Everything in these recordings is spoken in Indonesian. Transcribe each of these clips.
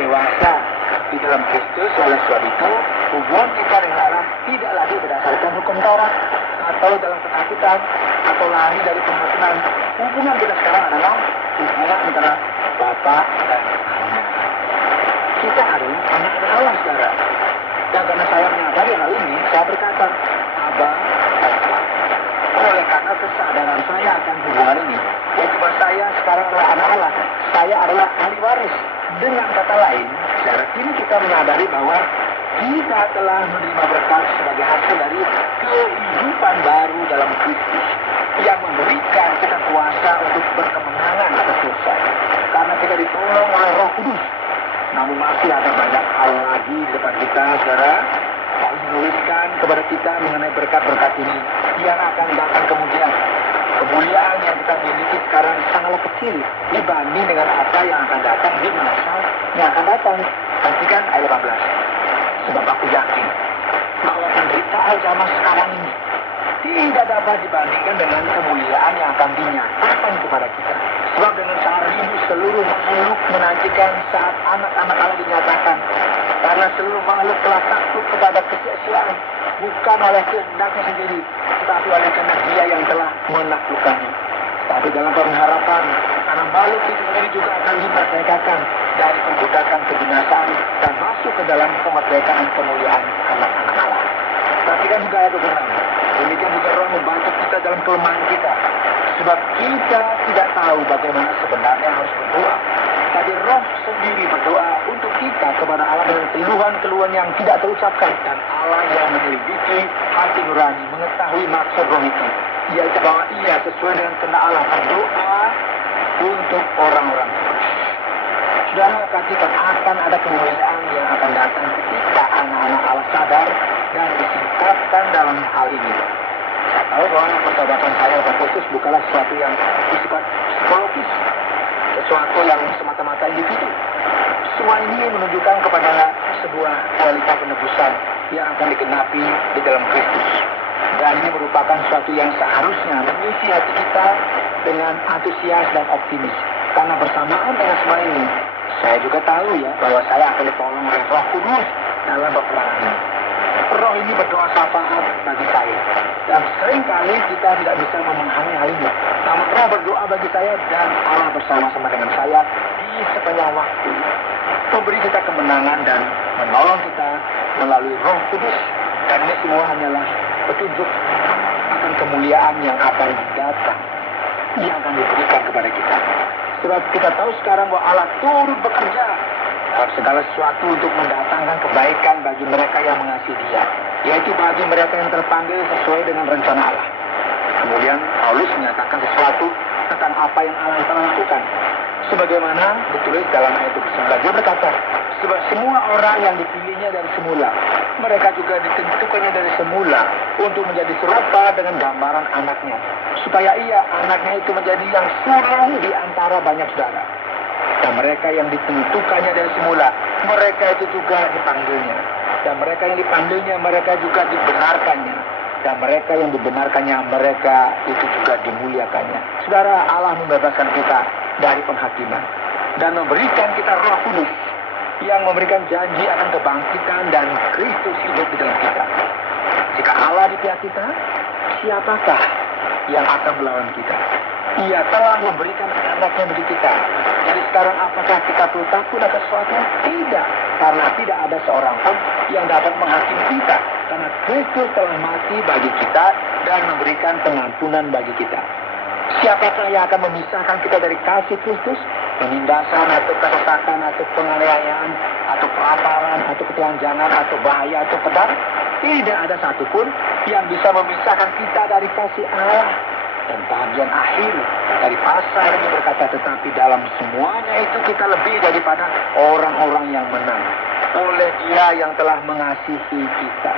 dewasa di dalam Kristus. Oleh sebab itu, hubungan kita dengan Allah tidak lagi berdasarkan hukum Taurat atau dalam ketakutan atau lari dari penghakiman. Hubungan kita sekarang adalah hubungan antara Bapa dan Anak. Kita adalah anak-anak Allah, saudara. Dan karena saya menyadari hal ini, saya berkata, Abba, Bapa. Oleh karena kesadaran saya akan hubungan ini, yaitu bahwa saya sekarang adalah anak Allah, saya adalah ahli waris. Dengan kata lain, secara kini kita menyadari bahwa kita telah menerima berkat sebagai hasil dari kehidupan baru dalam Kristus yang memberikan kita kuasa untuk berkemenangan atas dosa. Karena kita ditolong oleh Roh Kudus. Namun masih ada banyak hal lagi di depan kita, saudara. Paulus menuliskan kepada kita mengenai berkat-berkat ini yang akan datang kemudian. Kemuliaan yang kita miliki sekarang sangatlah kecil dibanding dengan apa yang akan datang di masa yang akan datang. Perhatikan ayat 18. Sebab aku yakin bahwa penderitaan zaman sekarang ini tidak dapat dibandingkan dengan kemuliaan yang akan dinyatakan kepada kita. Sebab dengan sangat rindu seluruh makhluk menantikan saat anak-anak Allah dinyatakan. Karena seluruh makhluk telah takut kepada kesia-siaan, bukan oleh kehendaknya sendiri, tetapi oleh kehendak Dia yang telah menaklukkannya. Tapi dalam pengharapan, karena makhluk itu sendiri juga akan dimerdekakan dari perbudakan kebinasaan dan masuk ke dalam kemerdekaan kemuliaan anak-anak Allah. Perhatikan juga ayat 26. Demikian juga Roh membantu kita dalam kelemahan kita. Sebab kita tidak tahu bagaimana sebenarnya harus berdoa. Tapi Roh sendiri berdoa untuk kita kepada Allah dengan keluhan-keluhan yang tidak terucapkan. Dan Allah yang menyelidiki hati nurani mengetahui maksud Roh itu, yaitu bahwa Ia sesuai dengan kehendak Allah berdoa untuk orang-orang kudus. Saudara, katakan akan ada kemuliaan yang akan datang ketika anak-anak Allah sadar dan disingkapkan dalam hal ini. Saya tahu bahwa pertobatan saya pada khusus bukanlah sesuatu yang bersifat psikologis, sesuatu yang semata-mata individu. Semua ini menunjukkan kepada sebuah kualitas penebusan yang akan digenapi di dalam Kristus. Dan ini merupakan sesuatu yang seharusnya mengisi hati kita dengan antusias dan optimis. Karena bersamaan dengan semua ini, saya juga tahu ya bahwa saya akan ditolong oleh Roh Kudus dalam peperangan ini. Roh ini berdoa syafaat bagi saya. Dan seringkali kita tidak bisa memahami hal ini. Namun Roh berdoa bagi saya dan Allah bersama-sama dengan saya di sepanjang waktu. Memberi kita kemenangan dan menolong kita melalui Roh Kudus. Dan ini semua hanyalah petunjuk akan kemuliaan yang akan datang, yang akan diberikan kepada kita. Sebab kita tahu sekarang bahwa Allah turut bekerja dalam segala sesuatu untuk mendatangkan kebaikan bagi mereka yang mengasihi Dia, yaitu bagi mereka yang terpanggil sesuai dengan rencana Allah. Kemudian Paulus menyatakan sesuatu tentang apa yang Allah telah lakukan. Sebagaimana ditulis dalam ayat 19, dia berkata, sebab semua orang yang dipilihnya dari semula, mereka juga ditentukannya dari semula untuk menjadi serupa dengan gambaran anaknya, supaya ia, anaknya itu menjadi yang sulung di antara banyak saudara. Dan mereka yang ditentukannya dari semula, mereka itu juga dipanggilnya. Dan mereka yang dipanggilnya, mereka juga dibenarkannya. Dan mereka yang dibenarkannya, mereka itu juga dimuliakannya. Saudara, Allah membebaskan kita dari penghakiman dan memberikan kita Roh Kudus yang memberikan janji akan kebangkitan dan Kristus hidup di dalam kita. Jika Allah di pihak kita, siapakah yang akan melawan kita? Ia telah memberikan anaknya bagi kita. Jadi sekarang apakah kita perlu takut atas sesuatu? Tidak. Karena tidak ada seorang pun yang dapat menghakimi kita. Karena Kristus telah mati bagi kita dan memberikan pengampunan bagi kita. Siapakah yang akan memisahkan kita dari kasih Kristus? Penindasan atau kesesakan atau penganiayaan atau kelaparan atau ketelanjangan atau bahaya atau pedang? Tidak ada satupun yang bisa memisahkan kita dari kasih Allah. Dan bagian akhir dari pasal ini berkata, tetapi dalam semuanya itu kita lebih daripada orang-orang yang menang oleh Dia yang telah mengasihi kita.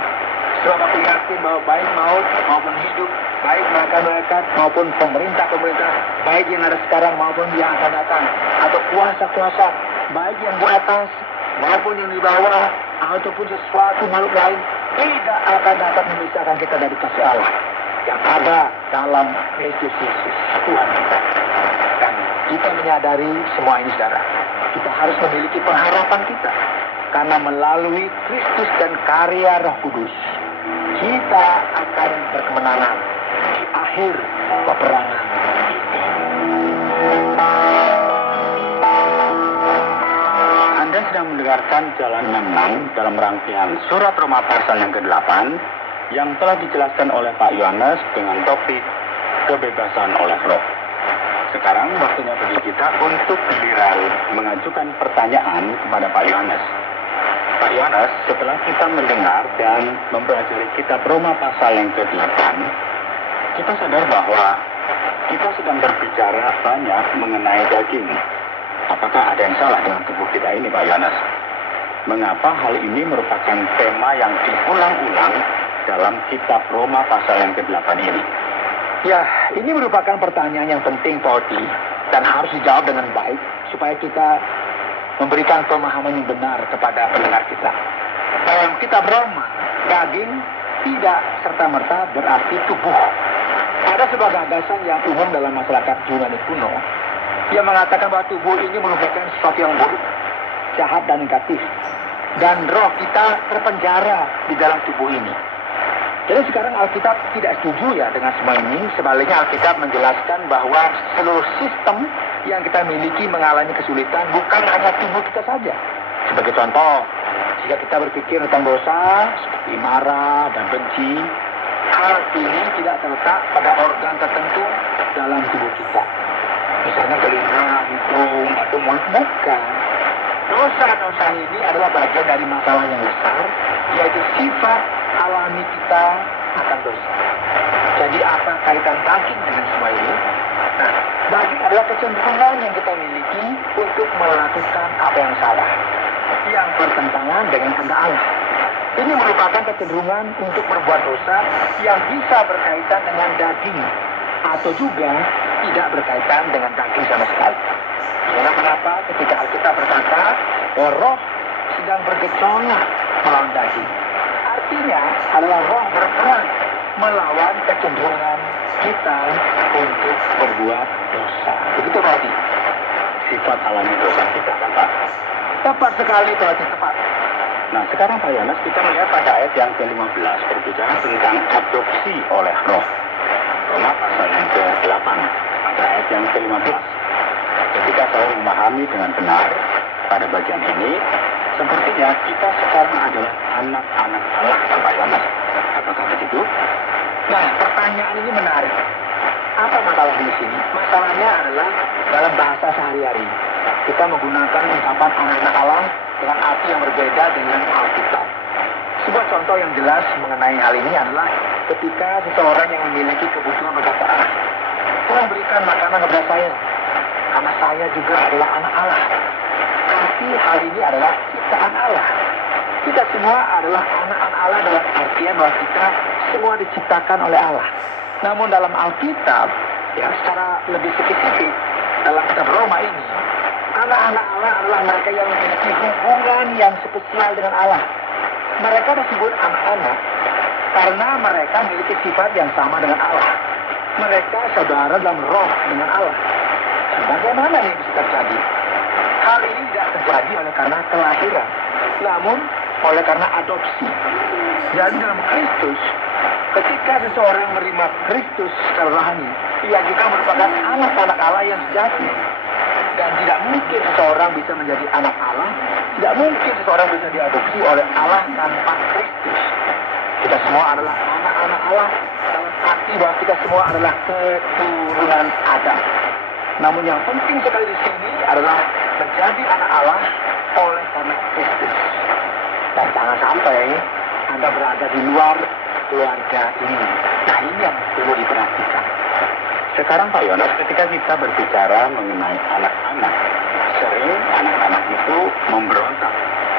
Sebab aku yakin bahwa baik maut maupun hidup, baik malaikat-malaikat maupun pemerintah-pemerintah, baik yang ada sekarang maupun yang akan datang, atau kuasa-kuasa, baik yang di atas maupun yang di bawah, ataupun sesuatu makhluk lain, tidak akan dapat memisahkan kita dari kasih Allah yang ada dalam Kristus Yesus Tuhan kita. Dan kita menyadari semua ini, saudara. kita harus memiliki pengharapan kita. Karena melalui Kristus dan karya Roh Kudus, kita akan berkemenangan di akhir peperangan ini. Anda sedang mendengarkan Jalan Menang dalam rangkaian Surat Roma pasal yang ke-8 yang telah dijelaskan oleh Pak Yohanes dengan topik kebebasan oleh Roh. Sekarang waktunya bagi kita untuk giliran mengajukan pertanyaan kepada Pak Yohanes. Pak Yohanes, setelah kita mendengar dan mempelajari kitab Roma pasal yang ke-8, kita sadar bahwa kita sedang berbicara banyak mengenai daging. Apakah ada yang salah dengan tubuh kita ini, Pak Yohanes? Mengapa hal ini merupakan tema yang diulang-ulang dalam kitab Roma pasal yang ke-8 ini? Ya, ini merupakan pertanyaan yang penting, Pak Oti, dan harus dijawab dengan baik supaya kita memberikan pemahaman yang benar kepada pendengar kita. Dalam kitab Roma, daging tidak serta-merta berarti tubuh. Ada sebuah gagasan yang umum dalam masyarakat Yunani kuno yang mengatakan bahwa tubuh ini merupakan sesuatu yang buruk, jahat dan negatif, dan roh kita terpenjara di dalam tubuh ini. Jadi sekarang Alkitab tidak setuju ya dengan semua ini. Sebaliknya Alkitab menjelaskan bahwa seluruh sistem yang kita miliki mengalami kesulitan bukan hanya tubuh kita saja. Sebagai contoh, jika kita berpikir tentang dosa seperti marah dan benci, hal ini tidak terletak pada organ tertentu dalam tubuh kita. Misalnya telinga, hidung, atau mulut, bukan. Dosa-dosa ini adalah bagian dari masalah yang besar, yaitu sifat alami kita akan dosa. Jadi apa kaitan daging dengan semua ini? Nah, daging adalah kecenderungan yang kita miliki untuk melakukan apa yang salah, yang bertentangan dengan kehendak Allah. Ini merupakan kecenderungan untuk berbuat dosa yang bisa berkaitan dengan daging atau juga tidak berkaitan dengan daging sama sekali. Itulah kenapa ketika Alkitab berkata bahwa roh sedang bergejolak melawan daging, artinya adalah roh berperang melawan kecenderungan kita untuk berbuat dosa. Begitu berarti Sifat alami dosa kita, kan Pak? tepat sekali, berarti tepat. Nah, sekarang Pak Yohanes, kita melihat pada ayat yang ke-15 berbicara tentang adopsi oleh roh. Roma pasal yang ke-8, pada ayat yang ke-15. Ketika saya memahami dengan benar pada bagian ini, sepertinya kita sekarang adalah anak-anak Allah, Pak Yohanes. Apakah begitu? Nah, pertanyaan ini menarik. Apa masalah di sini? Masalahnya adalah dalam bahasa sehari-hari. Kita menggunakan ungkapan anak-anak Allah dengan arti yang berbeda dengan Alkitab. Sebuah contoh yang jelas mengenai hal ini adalah ketika seseorang yang memiliki kebutuhan berkata, "Tolong berikan makanan kepada saya, karena saya juga adalah anak Allah." Arti hal ini adalah ciptaan Allah. Kita semua adalah anak-anak Allah dalam artian bahwa kita semua diciptakan oleh Allah. Namun dalam Alkitab, ya secara lebih spesifik dalam kitab Roma ini, anak-anak Allah adalah mereka yang memiliki hubungan yang spesial dengan Allah. Mereka disebut anak-anak karena mereka memiliki sifat yang sama dengan Allah. Mereka saudara dalam roh dengan Allah. Bagaimana ini bisa terjadi? Hal ini tidak terjadi oleh karena kelahiran, namun oleh karena adopsi. Jadi dalam Kristus, ketika seseorang menerima Kristus secara rohani, ia juga merupakan anak-anak Allah yang sejati. Dan tidak mungkin seseorang bisa menjadi anak Allah, tidak mungkin seseorang bisa diadopsi oleh Allah tanpa Kristus. Kita semua adalah anak-anak Allah dalam arti bahwa kita semua adalah keturunan Adam. Namun yang penting sekali di sini adalah menjadi anak Allah oleh karena Kristus. Dan jangan sampai Anda berada di luar keluarga ini. Nah, ini yang perlu diperhatikan. Sekarang Pak Yohanes, ketika kita berbicara mengenai anak-anak, sering anak-anak itu memberontak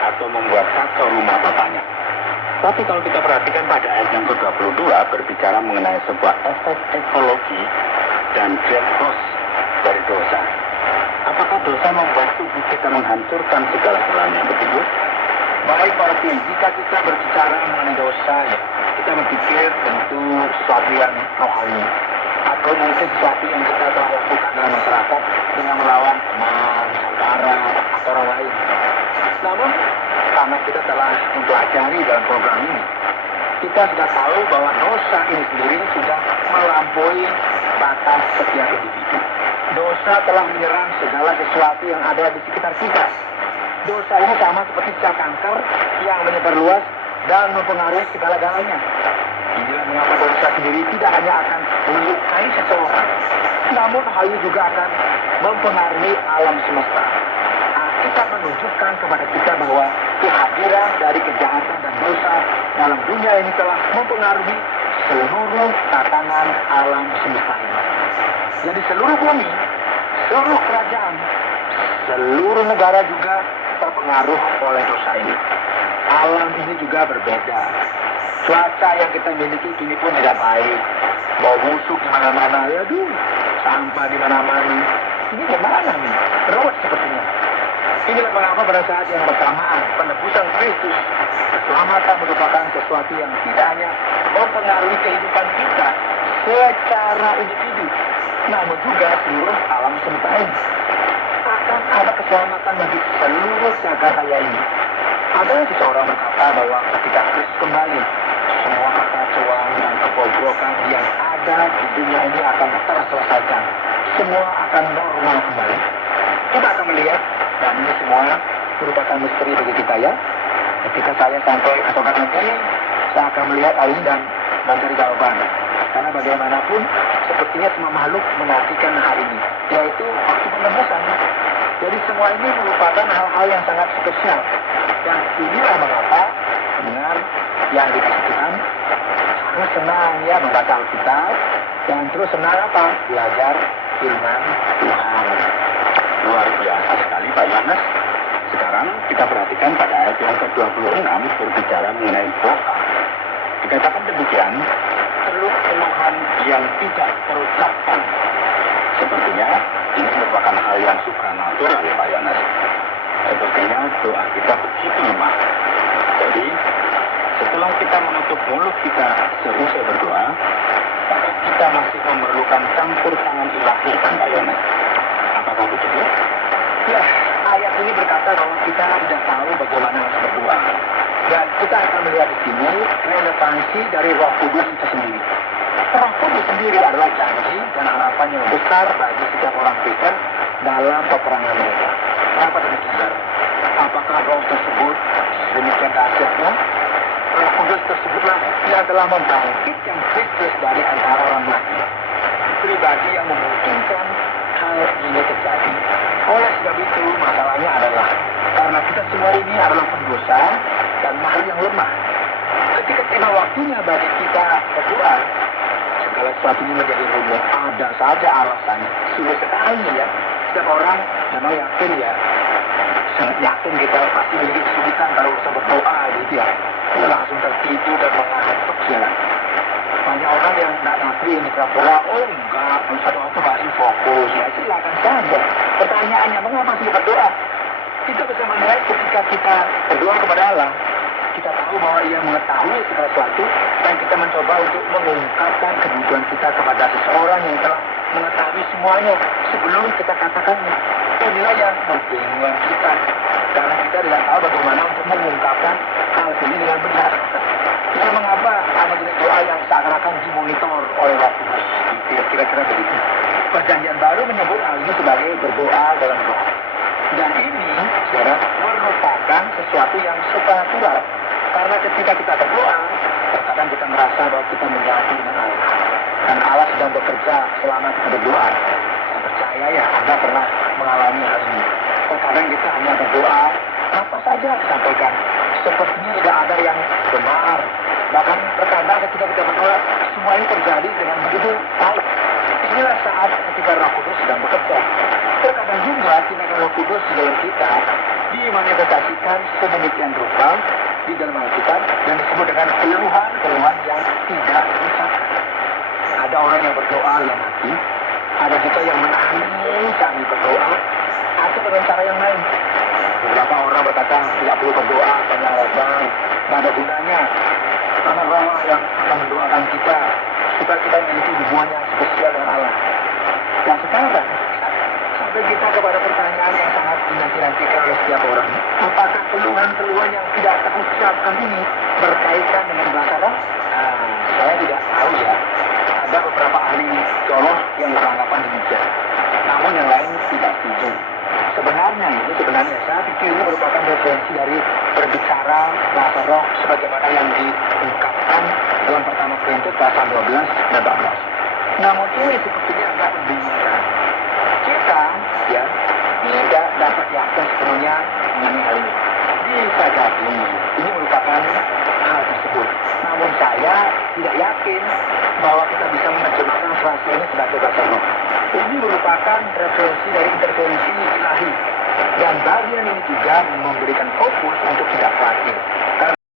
atau membuat kacau rumah bapaknya. Tapi kalau kita perhatikan pada ayat yang ke-22 berbicara mengenai sebuah efek ekologi dan great cost dari dosa. Apakah dosa membuat tubuh kita menghancurkan segala-galanya begitu? Baik, Pak Roti, jika kita berbicara mengenai dosa, ya, kita berpikir tentu sesuatu yang rohani. Atau mungkin sesuatu yang kita telah lakukan dalam masyarakat dengan melawan teman, saudara, coba untuk ajari dalam program ini, kita sudah tahu bahwa dosa ini sendiri sudah melampaui batas setiap individu. Dosa telah menyerang segala sesuatu yang ada di sekitar kita. Dosa ini sama seperti sel kanker yang menyebar luas dan mempengaruhi segala-galanya. Inilah mengapa dosa sendiri tidak hanya akan melukai seseorang, namun hal ini juga akan mempengaruhi alam semesta. Kita menunjukkan kepada kita bahwa kehadiran dari kejahatan dan dosa dalam dunia ini telah mempengaruhi seluruh tatanan alam semesta ini. Jadi seluruh bumi, seluruh kerajaan, seluruh negara juga terpengaruh oleh dosa ini. Alam ini juga berbeda. Cuaca yang kita miliki kini pun tidak baik. Bau busuk di mana-mana, sampah di mana-mana. Ini gimana nih? Rawat sepertinya. Inilah mengapa pada saat yang bersamaan penebusan Kristus, keselamatan merupakan sesuatu yang tidak hanya mempengaruhi kehidupan kita secara individu, namun juga seluruh alam semesta ini. Akan ada keselamatan bagi seluruh jagat raya ini. Ada seseorang berkata bahwa ketika Kristus kembali, semua kekacauan dan kebobrokan yang ada di dunia ini akan terselesaikan. Semua akan normal kembali. Kita akan melihat, dan ini semua merupakan misteri bagi kita ya. Ketika saya sampai ke tempat nanti, saya akan melihat hal ini dan mencari jawaban. Karena bagaimanapun, sepertinya semua makhluk menantikan hari ini, yaitu waktu penebusan. Jadi semua ini merupakan hal-hal yang sangat spesial. Dan inilah mengapa benar yang dikasih Tuhan harus senang ya membaca Alkitab dan terus senang apa? Belajar firman Tuhan. Luar biasa sekali Pak Yohanes. Sekarang kita perhatikan pada ayat yang ke-26 berbicara mengenai doa. Dikatakan demikian, keluhan yang tidak terucapkan. Sepertinya ini merupakan hal yang supranatural ya Pak Yohanes. Sepertinya doa kita begitu lemah. Jadi setelah kita menutup mulut kita seusai berdoa, maka kita masih memerlukan campur tangan ilahi kan Pak Yohanes. Apakah begitu? Ya, ayat ini berkata bahwa kita tidak tahu bagaimana harus berdoa. Dan kita akan melihat di sini relevansi dari Roh Kudus itu sendiri. Roh Kudus sendiri adalah janji dan harapan yang besar bagi setiap orang Kristen dalam peperangan mereka. Kenapa demikian? Apakah Roh tersebut demikian dahsyatnya? Roh Kudus tersebutlah yang telah membangkitkan Kristus dari antara orang mati. Pribadi yang memungkinkan hal ini terjadi. Oleh sebab itu, masalahnya adalah karena kita semua ini adalah pendosa dan makhluk yang lemah. Ketika tiba waktunya bagi kita berdoa, segala sesuatunya menjadi rumit. Ada saja alasannya. Sulit sekali ya. Setiap orang memang yakin ya, sangat yakin kita pasti memiliki kesulitan kalau bisa berdoa gitu ya. Kita langsung tertidur dan mengantuk ya. Banyak orang yang tidak ngerti ini pura-pura, oh enggak, kalau satu waktu masih fokus, ya silakan saja. Pertanyaannya, mengapa sih berdoa? Kita bisa melihat ketika kita berdoa kepada Allah, kita tahu bahwa Ia mengetahui segala sesuatu, dan kita mencoba untuk mengungkapkan kebutuhan kita kepada seseorang yang telah mengetahui semuanya sebelum kita katakannya. Inilah yang membingungkan kita, karena kita tidak tahu bagaimana untuk mengungkapkan hal ini dengan benar. Ini mengapa ada jenis doa yang seakan-akan dimonitor oleh Roh Kudus. Kira-kira begitu. Perjanjian baru menyebut hal ini sebagai berdoa dalam roh. Dan ini, saudara, merupakan sesuatu yang supernatural. Karena ketika kita berdoa, terkadang kita merasa bahwa kita menyatu dengan Allah. Dan Allah sedang bekerja selama kita berdoa. Saya percaya ya, Anda pernah mengalami hal ini. Terkadang kita hanya berdoa, apa saja disampaikan. Sepertinya tidak ada yang benar. Bahkan terkadang ketika kita berdoa, semua ini terjadi dengan begitu baik. Inilah saat ketika Roh Kudus sedang bekerja. Terkadang juga tindakan Roh Kudus di dalam kita dimanifestasikan sedemikian rupa di dalam Alkitab dan disebut dengan keluhan-keluhan yang tidak bisa. Ada orang yang berdoa yang mati, ada juga yang menangis sambil berdoa, atau dengan cara yang lain. Beberapa orang berkata tidak perlu berdoa panjang lebar, tidak ada gunanya. Karena Allah yang akan mendoakan kita supaya kita memiliki hubungan yang spesial dengan Allah. Dan sekarang sampai kita kepada pertanyaan yang sangat dinanti-nantikan oleh setiap orang. Apakah keluhan-keluhan yang tidak tahu ucapkan ini berkaitan dengan bahasa roh? Saya tidak tahu ya. Ada beberapa ahli teolog yang beranggapan demikian. Namun yang lain tidak setuju. Sebenarnya saya pikir ini merupakan referensi dari berbicara bahasa roh sebagaimana yang diungkapkan dalam pertama Korintus pasal 12 dan 14. Namun ini sepertinya agak membingungkan. Kita ya tidak dapat yakin sepenuhnya mengenai hal ini. Bisa jadi ini merupakan hal tersebut. Namun saya tidak yakin bahwa kita bisa menerjemahkan frase ini sebagai bahasa roh. Ini merupakan referensi dari intervensi ilahi. Dan bagian ini juga memberikan fokus untuk tidak khawatir.